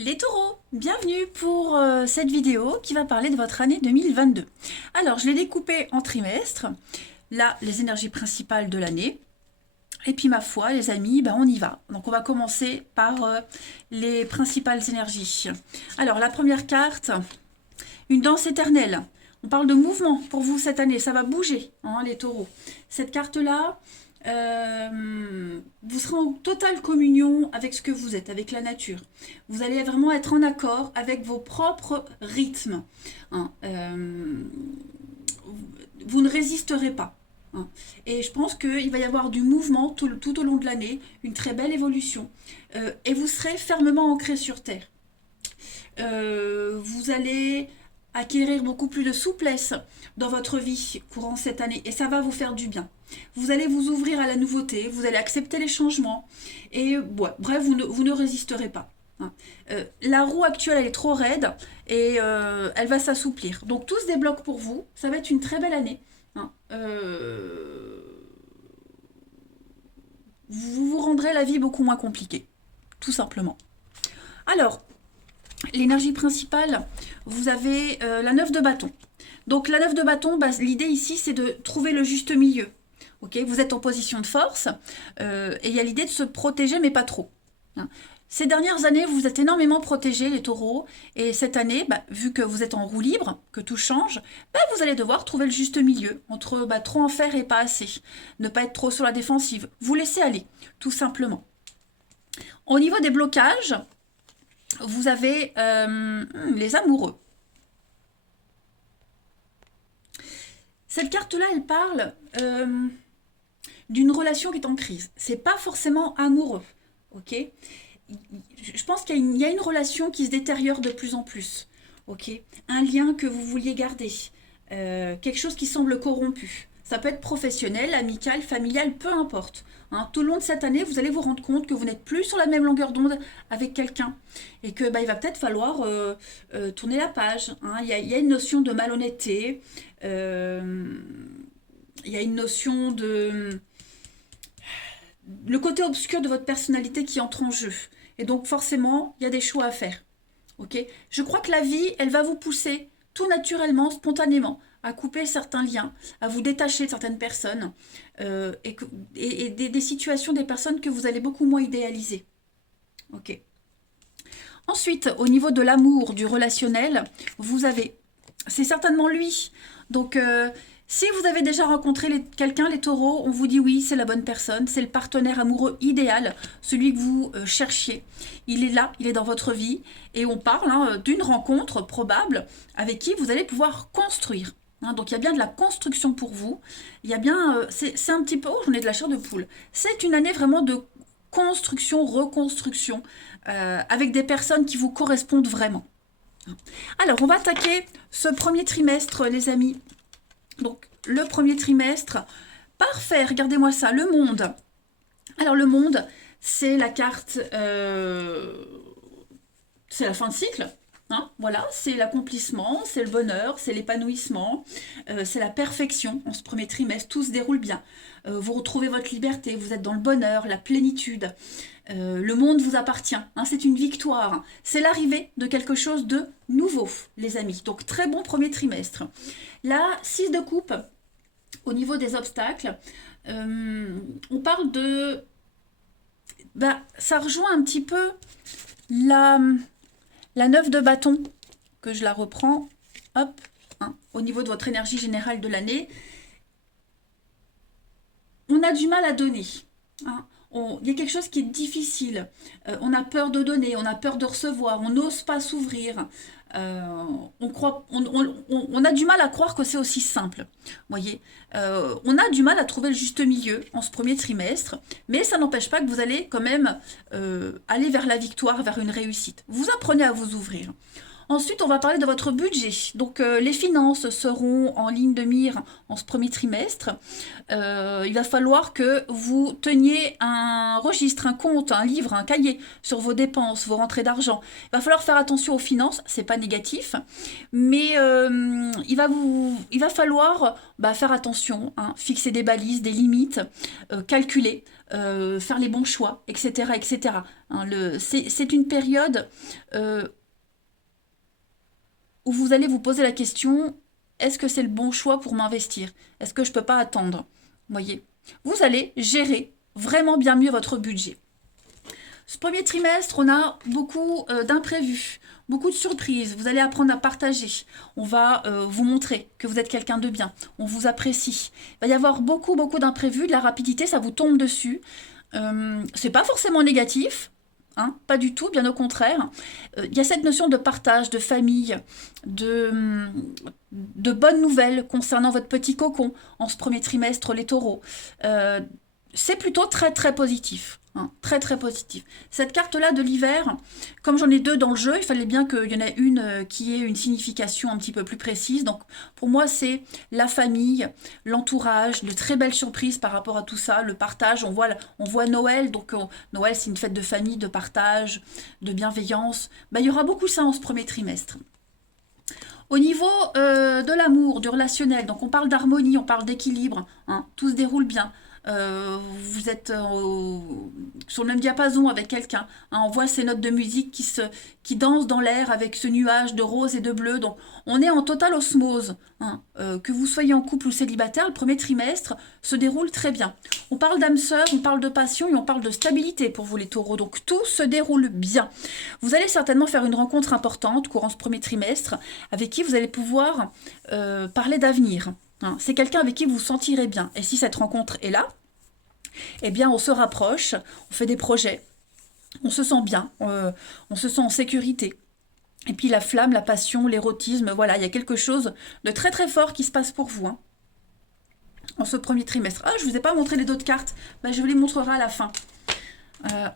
Les taureaux, bienvenue pour cette vidéo qui va parler de votre année 2022. Alors, je l'ai découpée en trimestres. Là, les énergies principales de l'année. Et puis, ma foi, les amis, on y va. Donc, on va commencer par les principales énergies. Alors, la première carte, une danse éternelle. On parle de mouvement pour vous cette année. Ça va bouger, hein, les taureaux. Cette carte-là, vous serez en totale communion avec ce que vous êtes, avec la nature. Vous allez vraiment être en accord avec vos propres rythmes, hein. Vous ne résisterez pas, hein. Et je pense qu'il va y avoir du mouvement tout au long de l'année, une très belle évolution. Et vous serez fermement ancré sur Terre. Vous allez acquérir beaucoup plus de souplesse dans votre vie courant cette année et ça va vous faire du bien. Vous allez vous ouvrir à la nouveauté, vous allez accepter les changements et bref, vous ne résisterez pas, hein. La roue actuelle, elle est trop raide et elle va s'assouplir. Donc tout se débloque pour vous, ça va être une très belle année, hein. Vous vous rendrez la vie beaucoup moins compliquée, tout simplement. Alors, l'énergie principale, vous avez la 9 de bâton. Donc la 9 de bâton, l'idée ici, c'est de trouver le juste milieu. Okay, vous êtes en position de force et il y a l'idée de se protéger, mais pas trop, hein. Ces dernières années, vous êtes énormément protégés, les taureaux. Et cette année, vu que vous êtes en roue libre, que tout change, vous allez devoir trouver le juste milieu entre trop en faire et pas assez. Ne pas être trop sur la défensive. Vous laissez aller, tout simplement. Au niveau des blocages, vous avez les amoureux. Cette carte-là, elle parle d'une relation qui est en crise. C'est pas forcément amoureux, ok? Je pense qu'il y a une relation qui se détériore de plus en plus, ok? Un lien que vous vouliez garder, quelque chose qui semble corrompu. Ça peut être professionnel, amical, familial, peu importe, hein. Tout le long de cette année, vous allez vous rendre compte que vous n'êtes plus sur la même longueur d'onde avec quelqu'un et que il va peut-être falloir tourner la page, hein. Il y a une notion de malhonnêteté, il y a une notion de le côté obscur de votre personnalité qui entre en jeu. Et donc forcément, il y a des choix à faire. Ok? Je crois que la vie, elle va vous pousser tout naturellement, spontanément, à couper certains liens, à vous détacher de certaines personnes et des situations, des personnes que vous allez beaucoup moins idéaliser. Ok. Ensuite, au niveau de l'amour, du relationnel, vous avez, c'est certainement lui. Donc, si vous avez déjà rencontré quelqu'un, les taureaux, on vous dit oui, c'est la bonne personne, c'est le partenaire amoureux idéal, celui que vous cherchiez. Il est là, il est dans votre vie, et on parle d'une rencontre probable avec qui vous allez pouvoir construire, hein. Donc il y a bien de la construction pour vous, il y a bien, c'est un petit peu, oh j'en ai de la chair de poule, c'est une année vraiment de construction, reconstruction, avec des personnes qui vous correspondent vraiment. Alors on va attaquer ce premier trimestre, les amis. Donc, le premier trimestre, parfait, regardez-moi ça, le monde. Alors, le monde, c'est la carte, c'est la fin de cycle, hein, voilà, c'est l'accomplissement, c'est le bonheur, c'est l'épanouissement, c'est la perfection en ce premier trimestre, tout se déroule bien. Vous retrouvez votre liberté, vous êtes dans le bonheur, la plénitude, le monde vous appartient, hein, c'est une victoire, c'est l'arrivée de quelque chose de nouveau, les amis. Donc, très bon premier trimestre. Là, 6 de coupe, au niveau des obstacles, on parle de... ça rejoint un petit peu la 9 de bâton, que je la reprends, hop, hein, au niveau de votre énergie générale de l'année. On a du mal à donner, hein. Il y a quelque chose qui est difficile. On a peur de donner, on a peur de recevoir, on n'ose pas s'ouvrir. On a du mal à croire que c'est aussi simple. Voyez, on a du mal à trouver le juste milieu en ce premier trimestre, mais ça n'empêche pas que vous allez quand même aller vers la victoire, vers une réussite. Vous apprenez à vous ouvrir. Ensuite, on va parler de votre budget. Donc, les finances seront en ligne de mire en ce premier trimestre. Il va falloir que vous teniez un registre, un compte, un livre, un cahier sur vos dépenses, vos rentrées d'argent. Il va falloir faire attention aux finances, c'est pas négatif, mais il va falloir faire attention, hein, fixer des balises, des limites, calculer, faire les bons choix, etc., etc. Hein, c'est une période où vous allez vous poser la question, est-ce que c'est le bon choix pour m'investir? Est-ce que je ne peux pas attendre? Vous voyez, vous allez gérer vraiment bien mieux votre budget. Ce premier trimestre, on a beaucoup d'imprévus, beaucoup de surprises. Vous allez apprendre à partager. On va vous montrer que vous êtes quelqu'un de bien. On vous apprécie. Il va y avoir beaucoup d'imprévus, de la rapidité, ça vous tombe dessus. C'est pas forcément négatif, hein, pas du tout, bien au contraire. Il y a cette notion de partage, de famille, de bonnes nouvelles concernant votre petit cocon en ce premier trimestre, les taureaux. C'est plutôt très positif. Hein, très positif. Cette carte-là de l'hiver, comme j'en ai deux dans le jeu, il fallait bien qu'il y en ait une qui ait une signification un petit peu plus précise. Donc pour moi, c'est la famille, l'entourage, de très belles surprises par rapport à tout ça, le partage. On voit Noël, donc Noël, c'est une fête de famille, de partage, de bienveillance. Ben, il y aura beaucoup ça en ce premier trimestre. Au niveau de l'amour, du relationnel, donc on parle d'harmonie, on parle d'équilibre, hein, tout se déroule bien. Vous êtes sur le même diapason avec quelqu'un. Hein, on voit ces notes de musique qui dansent dans l'air avec ce nuage de rose et de bleu. Donc, on est en totale osmose. Hein, que vous soyez en couple ou célibataire, le premier trimestre se déroule très bien. On parle d'âme sœur, on parle de passion et on parle de stabilité pour vous les taureaux. Donc, tout se déroule bien. Vous allez certainement faire une rencontre importante courant ce premier trimestre avec qui vous allez pouvoir parler d'avenir. Hein, c'est quelqu'un avec qui vous vous sentirez bien. Et si cette rencontre est là, eh bien on se rapproche, on fait des projets, on se sent bien, on se sent en sécurité. Et puis la flamme, la passion, l'érotisme, voilà, il y a quelque chose de très fort qui se passe pour vous. Hein, en ce premier trimestre. Ah, je ne vous ai pas montré les autres cartes, ben, je vous les montrerai à la fin.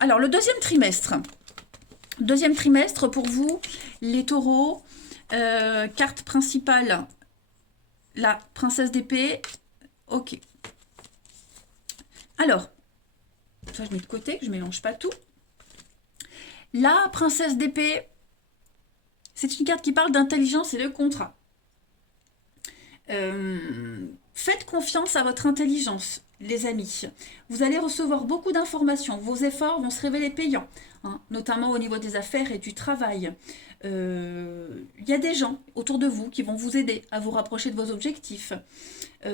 Alors le deuxième trimestre. Deuxième trimestre pour vous, les taureaux, carte principale. La princesse d'épée, ok. Alors, ça je mets de côté, que je ne mélange pas tout. La princesse d'épée, c'est une carte qui parle d'intelligence et de contrat. Faites confiance à votre intelligence, les amis. Vous allez recevoir beaucoup d'informations. Vos efforts vont se révéler payants, hein, notamment au niveau des affaires et du travail. Il y a des gens autour de vous qui vont vous aider à vous rapprocher de vos objectifs.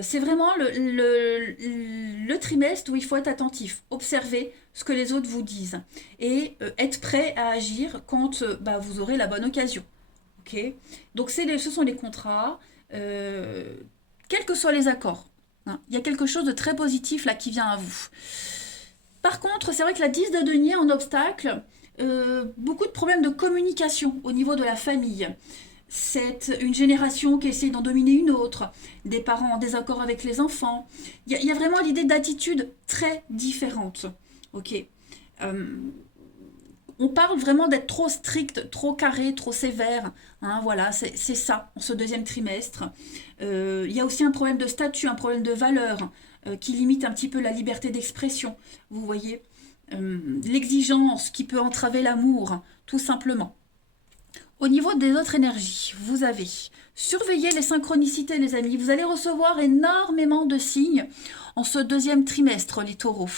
C'est vraiment le trimestre où il faut être attentif, observer ce que les autres vous disent et être prêt à agir quand vous aurez la bonne occasion. Okay. Donc ce sont les contrats, quels que soient les accords. Hein, il y a quelque chose de très positif là qui vient à vous. Par contre, c'est vrai que la 10 de denier en obstacle, beaucoup de problèmes de communication au niveau de la famille. C'est une génération qui essaie d'en dominer une autre, des parents en désaccord avec les enfants. Il y a vraiment l'idée d'attitudes très différentes. Ok. On parle vraiment d'être trop strict, trop carré, trop sévère. Hein, voilà, c'est ça en ce deuxième trimestre. Il y a aussi un problème de statut, un problème de valeur qui limite un petit peu la liberté d'expression. Vous voyez, l'exigence qui peut entraver l'amour, tout simplement. Au niveau des autres énergies, vous avez surveillé les synchronicités, les amis. Vous allez recevoir énormément de signes en ce deuxième trimestre, les taureaux.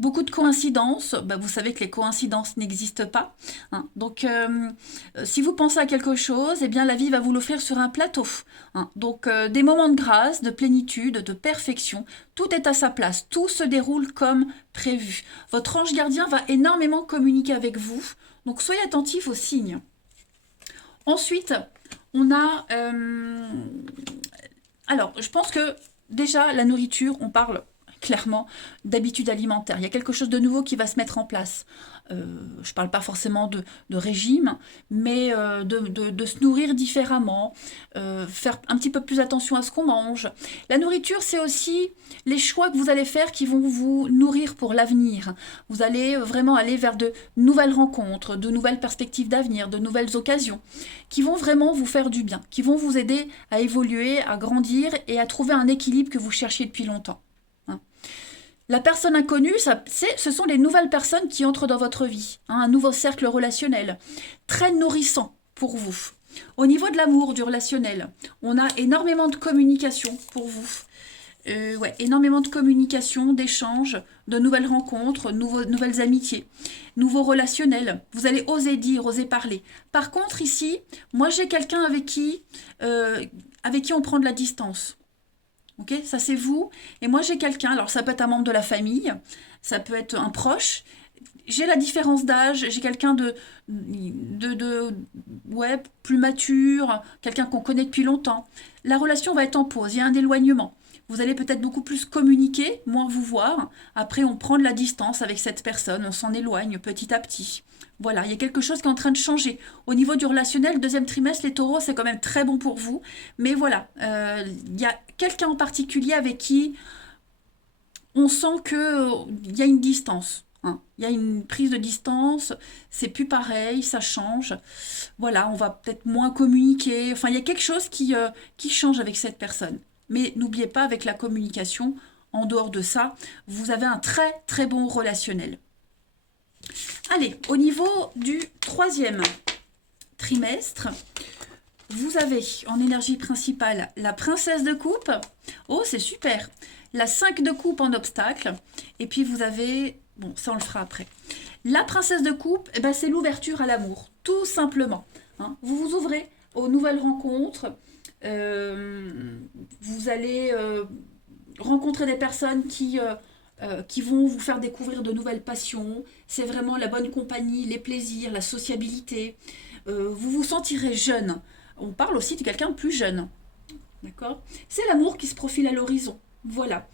Beaucoup de coïncidences. Vous savez que les coïncidences n'existent pas. Hein. Donc, si vous pensez à quelque chose, eh bien, la vie va vous l'offrir sur un plateau. Hein. Donc, des moments de grâce, de plénitude, de perfection. Tout est à sa place. Tout se déroule comme prévu. Votre ange gardien va énormément communiquer avec vous. Donc, soyez attentifs aux signes. Ensuite, on a... alors, je pense que déjà, la nourriture, on parle clairement d'habitudes alimentaires. Il y a quelque chose de nouveau qui va se mettre en place. Je ne parle pas forcément de régime, mais de se nourrir différemment, faire un petit peu plus attention à ce qu'on mange. La nourriture, c'est aussi les choix que vous allez faire qui vont vous nourrir pour l'avenir. Vous allez vraiment aller vers de nouvelles rencontres, de nouvelles perspectives d'avenir, de nouvelles occasions, qui vont vraiment vous faire du bien, qui vont vous aider à évoluer, à grandir et à trouver un équilibre que vous cherchiez depuis longtemps. La personne inconnue, ce sont les nouvelles personnes qui entrent dans votre vie, hein, un nouveau cercle relationnel, très nourrissant pour vous. Au niveau de l'amour, du relationnel, on a énormément de communication pour vous. Ouais, énormément de communication, d'échanges, de nouvelles rencontres, nouvelles amitiés, nouveaux relationnels. Vous allez oser dire, oser parler. Par contre, ici, moi j'ai quelqu'un avec qui on prend de la distance. Ok, ça c'est vous. Et moi j'ai quelqu'un, alors ça peut être un membre de la famille, ça peut être un proche. J'ai la différence d'âge, j'ai quelqu'un ouais, plus mature, quelqu'un qu'on connaît depuis longtemps. La relation va être en pause, il y a un éloignement. Vous allez peut-être beaucoup plus communiquer, moins vous voir. Après, on prend de la distance avec cette personne, on s'en éloigne petit à petit. Voilà, il y a quelque chose qui est en train de changer. Au niveau du relationnel, deuxième trimestre, les taureaux, c'est quand même très bon pour vous. Mais voilà, il y a quelqu'un en particulier avec qui on sent qu'il y a une distance. Hein. Il y a une prise de distance, c'est plus pareil, ça change. Voilà, on va peut-être moins communiquer. Enfin, il y a quelque chose qui change avec cette personne. Mais n'oubliez pas, avec la communication, en dehors de ça, vous avez un très très bon relationnel. Allez, au niveau du troisième trimestre, vous avez en énergie principale la princesse de coupe. Oh, c'est super. La 5 de coupe en obstacle. Et puis vous avez... Bon, ça on le fera après. La princesse de coupe, eh ben, c'est l'ouverture à l'amour. Tout simplement. Hein. Vous vous ouvrez aux nouvelles rencontres. Vous allez rencontrer des personnes qui vont vous faire découvrir de nouvelles passions. C'est vraiment la bonne compagnie, les plaisirs, la sociabilité. Vous vous sentirez jeune. On parle aussi de quelqu'un de plus jeune. D'accord. C'est l'amour qui se profile à l'horizon. Voilà.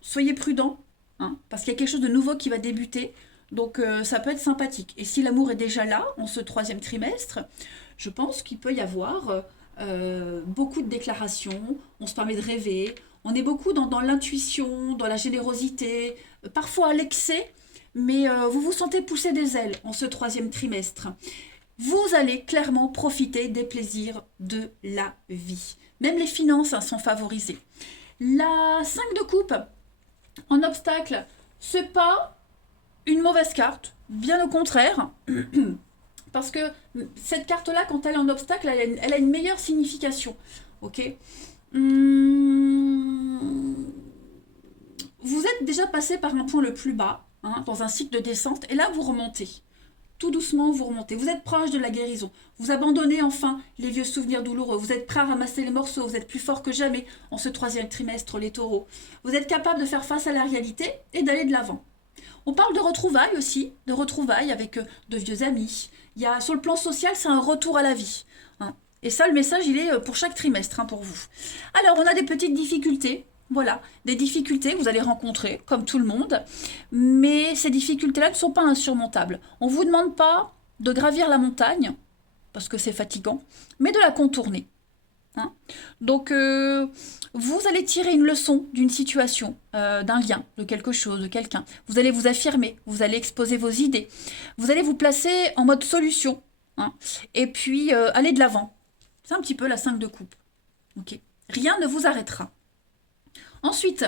Soyez prudent, hein, parce qu'il y a quelque chose de nouveau qui va débuter. Donc ça peut être sympathique. Et si l'amour est déjà là, en ce troisième trimestre, je pense qu'il peut y avoir beaucoup de déclarations. On se permet de rêver. On est beaucoup dans l'intuition, dans la générosité, parfois à l'excès, mais vous vous sentez pousser des ailes en ce troisième trimestre. Vous allez clairement profiter des plaisirs de la vie. Même les finances hein, sont favorisées. La 5 de coupe en obstacle, c'est pas une mauvaise carte, bien au contraire, parce que cette carte-là, quand elle est en obstacle, elle a une meilleure signification. Ok. Vous êtes déjà passé par un point le plus bas, hein, dans un cycle de descente, et là vous remontez. Tout doucement, vous remontez. Vous êtes proche de la guérison. Vous abandonnez enfin les vieux souvenirs douloureux. Vous êtes prêt à ramasser les morceaux. Vous êtes plus fort que jamais en ce troisième trimestre, les taureaux. Vous êtes capable de faire face à la réalité et d'aller de l'avant. On parle de retrouvailles aussi, de retrouvailles avec de vieux amis. Sur le plan social, c'est un retour à la vie. Hein. Et ça, le message, il est pour chaque trimestre, hein, pour vous. Alors, on a des petites difficultés. Voilà, des difficultés que vous allez rencontrer, comme tout le monde, mais ces difficultés-là ne sont pas insurmontables. On ne vous demande pas de gravir la montagne, parce que c'est fatigant, mais de la contourner. Hein. Donc, vous allez tirer une leçon d'une situation, d'un lien, de quelque chose, de quelqu'un. Vous allez vous affirmer, vous allez exposer vos idées, vous allez vous placer en mode solution, hein, et puis aller de l'avant. C'est un petit peu la 5 de coupe. Okay. Rien ne vous arrêtera. Ensuite,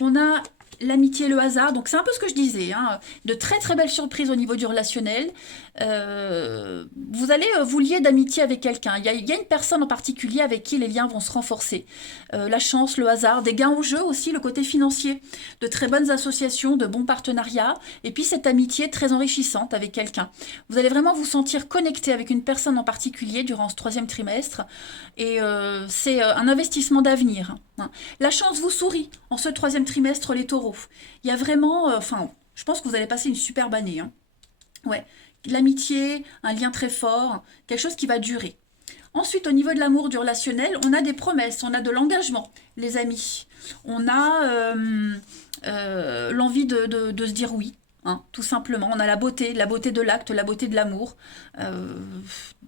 on a l'amitié et le hasard. Donc, c'est un peu ce que je disais. Hein, de très, très belles surprises au niveau du relationnel. Vous allez vous lier d'amitié avec quelqu'un. Il y a une personne en particulier avec qui les liens vont se renforcer. La chance, le hasard, des gains au jeu aussi, le côté financier. De très bonnes associations, de bons partenariats. Et puis, cette amitié très enrichissante avec quelqu'un. Vous allez vraiment vous sentir connecté avec une personne en particulier durant ce troisième trimestre. Et c'est un investissement d'avenir. Hein. La chance vous sourit en ce troisième trimestre, les taureaux. Il y a vraiment... je pense que vous allez passer une superbe année. Hein. Ouais. L'amitié, un lien très fort, quelque chose qui va durer. Ensuite, au niveau de l'amour, du relationnel, on a des promesses, on a de l'engagement, les amis. On a l'envie de se dire oui. Hein, tout simplement, on a la beauté de l'acte, la beauté de l'amour,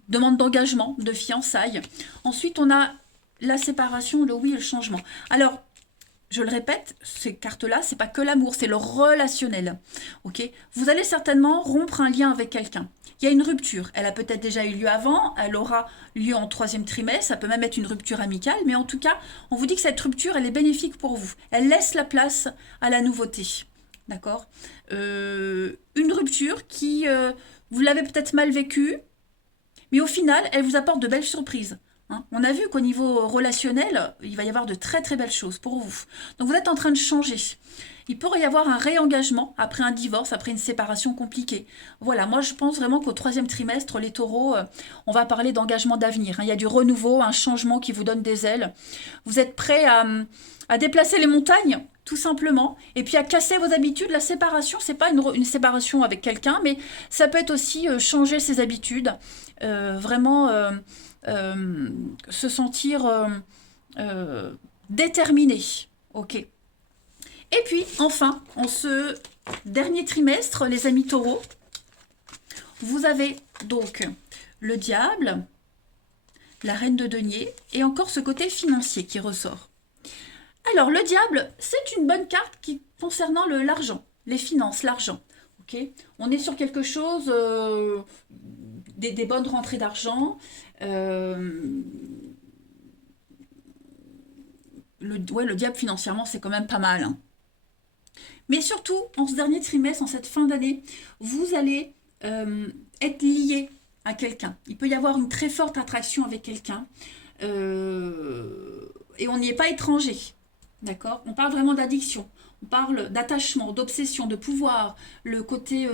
demande d'engagement, de fiançailles. Ensuite, on a la séparation, le oui et le changement. Alors, je le répète, ces cartes-là, c'est pas que l'amour, c'est le relationnel. Ok. Vous allez certainement rompre un lien avec quelqu'un. Il y a une rupture. Elle a peut-être déjà eu lieu avant, elle aura lieu en troisième trimestre, ça peut même être une rupture amicale, mais en tout cas, on vous dit que cette rupture, elle est bénéfique pour vous. Elle laisse la place à la nouveauté. D'accord. Une rupture qui, vous l'avez peut-être mal vécue, mais au final, elle vous apporte de belles surprises. hein. On a vu qu'au niveau relationnel, il va y avoir de très très belles choses pour vous. Donc vous êtes en train de changer. Il pourrait y avoir un réengagement après un divorce, après une séparation compliquée. Voilà, moi je pense vraiment qu'au troisième trimestre, les taureaux, on va parler d'engagement d'avenir, hein. Il y a du renouveau, un changement qui vous donne des ailes. Vous êtes prêts à déplacer les montagnes, tout simplement, et puis à casser vos habitudes. La séparation, c'est pas une séparation avec quelqu'un, mais ça peut être aussi changer ses habitudes, vraiment se sentir déterminé. Ok. Et puis, enfin, en ce dernier trimestre, les amis taureaux, vous avez donc le diable, la reine de denier, et encore ce côté financier qui ressort. Alors, le diable, c'est une bonne carte concernant l'argent, les finances, l'argent. Okay, on est sur quelque chose, des bonnes rentrées d'argent. Le diable financièrement, c'est quand même pas mal, hein. Mais surtout, en ce dernier trimestre, en cette fin d'année, vous allez être lié à quelqu'un. Il peut y avoir une très forte attraction avec quelqu'un. Et on n'y est pas étranger. D'accord? On parle vraiment d'addiction. On parle d'attachement, d'obsession, de pouvoir. Le côté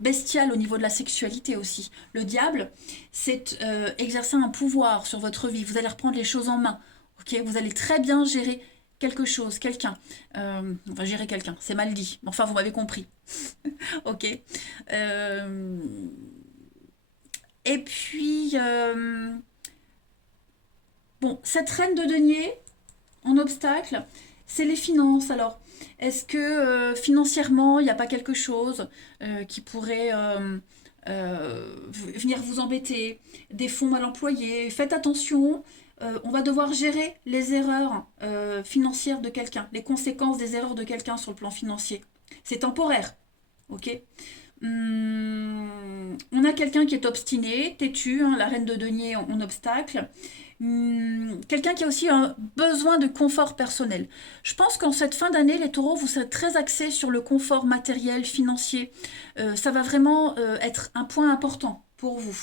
bestial au niveau de la sexualité aussi. Le diable, c'est exercer un pouvoir sur votre vie. Vous allez reprendre les choses en main. Okay, vous allez très bien gérer quelque chose, quelqu'un. Enfin, gérer quelqu'un, c'est mal dit. Enfin, vous m'avez compris. Ok. Et puis, bon, cette reine de denier, en obstacle, c'est les finances. Alors, est-ce que financièrement, il n'y a pas quelque chose qui pourrait venir vous embêter? Des fonds mal employés? Faites attention. On va devoir gérer les erreurs financières de quelqu'un, les conséquences des erreurs de quelqu'un sur le plan financier. C'est temporaire, ok. On a quelqu'un qui est obstiné, têtu, hein, la reine de denier en obstacle. Quelqu'un qui a aussi un besoin de confort personnel. Je pense qu'en cette fin d'année, les taureaux, vous serez très axés sur le confort matériel, financier. Ça va vraiment être un point important pour vous.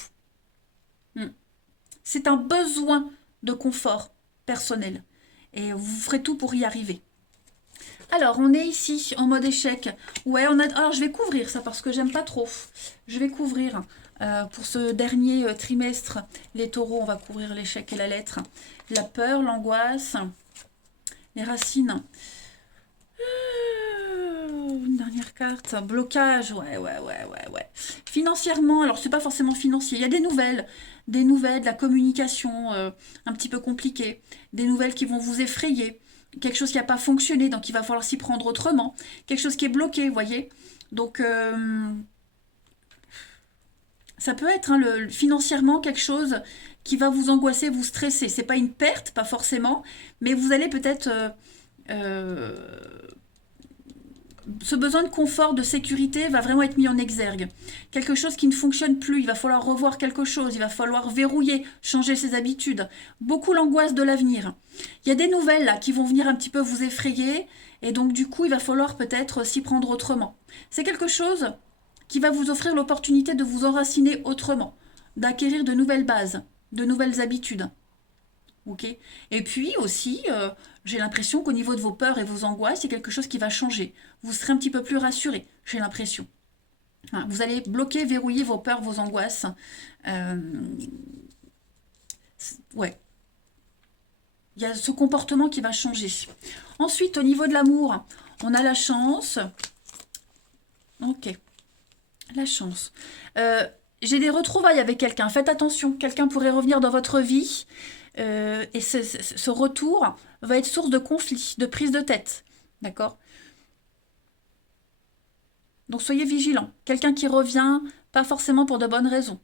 C'est un besoin de confort personnel. Et vous ferez tout pour y arriver. Alors, on est ici en mode échec. Ouais, alors je vais couvrir ça parce que j'aime pas trop. Je vais couvrir pour ce dernier trimestre. Les taureaux, on va couvrir l'échec et la lettre. La peur, l'angoisse, les racines. Une dernière carte. Blocage. Ouais. Financièrement, alors c'est pas forcément financier. Il y a des nouvelles, de la communication un petit peu compliquée. Des nouvelles qui vont vous effrayer. Quelque chose qui n'a pas fonctionné, donc il va falloir s'y prendre autrement. Quelque chose qui est bloqué, vous voyez. Donc, ça peut être hein, financièrement quelque chose qui va vous angoisser, vous stresser. C'est pas une perte, pas forcément, mais vous allez peut-être ce besoin de confort, de sécurité va vraiment être mis en exergue. Quelque chose qui ne fonctionne plus, il va falloir revoir quelque chose, il va falloir verrouiller, changer ses habitudes. Beaucoup l'angoisse de l'avenir. Il y a des nouvelles là qui vont venir un petit peu vous effrayer et donc du coup il va falloir peut-être s'y prendre autrement. C'est quelque chose qui va vous offrir l'opportunité de vous enraciner autrement, d'acquérir de nouvelles bases, de nouvelles habitudes. Okay. Et puis aussi, j'ai l'impression qu'au niveau de vos peurs et vos angoisses, il y a quelque chose qui va changer. Vous serez un petit peu plus rassuré, j'ai l'impression. Hein, vous allez bloquer, verrouiller vos peurs, vos angoisses. Ouais. Il y a ce comportement qui va changer. Ensuite, au niveau de l'amour, on a la chance. Ok. La chance. J'ai des retrouvailles avec quelqu'un. Faites attention, quelqu'un pourrait revenir dans votre vie. Et ce retour va être source de conflit, de prise de tête. D'accord? Donc soyez vigilants. Quelqu'un qui revient, pas forcément pour de bonnes raisons.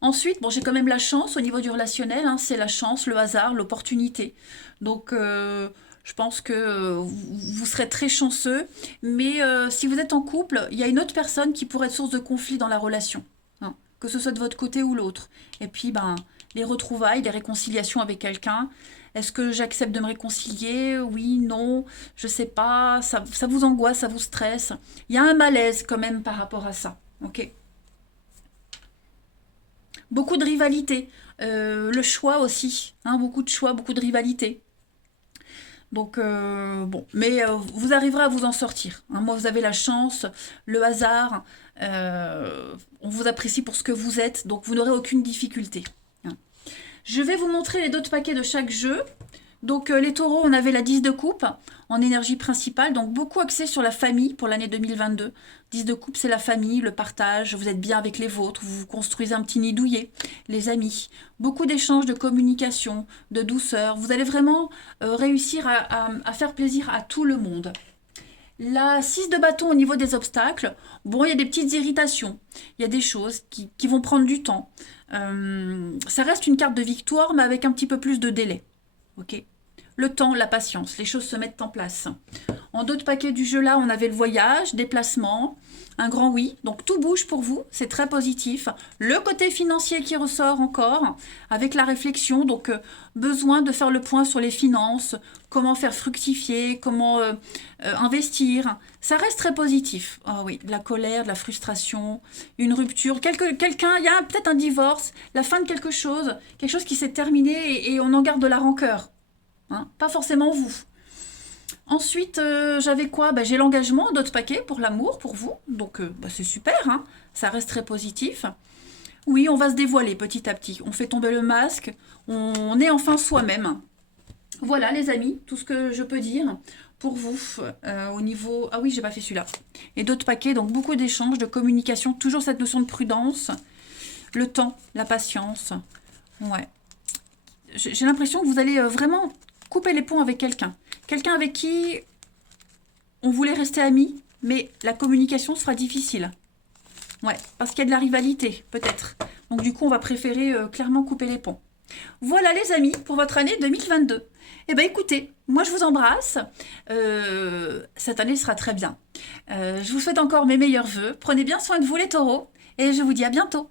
Ensuite, bon, j'ai quand même la chance au niveau du relationnel. Hein, c'est la chance, le hasard, l'opportunité. Donc, je pense que vous serez très chanceux. Mais si vous êtes en couple, il y a une autre personne qui pourrait être source de conflit dans la relation. Hein, que ce soit de votre côté ou l'autre. Et puis, les retrouvailles, les réconciliations avec quelqu'un. Est-ce que j'accepte de me réconcilier? Oui, non, je sais pas. Ça vous angoisse, ça vous stresse. Il y a un malaise quand même par rapport à ça. Ok? Beaucoup de rivalité. Le choix aussi, hein, beaucoup de choix, beaucoup de rivalité. Donc, bon, mais vous arriverez à vous en sortir, hein. Moi, vous avez la chance, le hasard, on vous apprécie pour ce que vous êtes, donc vous n'aurez aucune difficulté, hein. Je vais vous montrer les autres paquets de chaque jeu. Donc les taureaux, on avait la 10 de coupe en énergie principale, donc beaucoup axé sur la famille pour l'année 2022. 10 de coupe, c'est la famille, le partage, vous êtes bien avec les vôtres, vous vous construisez un petit nid douillet, les amis. Beaucoup d'échanges, de communication, de douceur. Vous allez vraiment réussir à faire plaisir à tout le monde. La 6 de bâton au niveau des obstacles, bon, il y a des petites irritations, il y a des choses qui vont prendre du temps. Ça reste une carte de victoire, mais avec un petit peu plus de délai. Ok. Le temps, la patience, les choses se mettent en place. En d'autres paquets du jeu là, on avait le voyage, déplacement, un grand oui. Donc tout bouge pour vous, c'est très positif. Le côté financier qui ressort encore, avec la réflexion. Donc besoin de faire le point sur les finances, comment faire fructifier, comment investir. Ça reste très positif. Ah oui, de la colère, de la frustration, une rupture. Quelqu'un, il y a peut-être un divorce, la fin de quelque chose qui s'est terminé et on en garde de la rancœur. Hein, pas forcément vous. Ensuite, j'avais quoi? Bah, j'ai l'engagement, d'autres paquets pour l'amour, pour vous. Donc, bah, c'est super, hein, ça reste très positif. Oui, on va se dévoiler petit à petit. On fait tomber le masque, on est enfin soi-même. Voilà, les amis, tout ce que je peux dire pour vous au niveau... Ah oui, j'ai pas fait celui-là. Et d'autres paquets, donc beaucoup d'échanges, de communication, toujours cette notion de prudence, le temps, la patience. Ouais. J'ai l'impression que vous allez vraiment couper les ponts avec quelqu'un. Quelqu'un avec qui on voulait rester amis, mais la communication sera difficile. Ouais, parce qu'il y a de la rivalité, peut-être. Donc du coup, on va préférer clairement couper les ponts. Voilà les amis, pour votre année 2022. Eh bien écoutez, moi je vous embrasse. Cette année sera très bien. Je vous souhaite encore mes meilleurs vœux. Prenez bien soin de vous les taureaux. Et je vous dis à bientôt.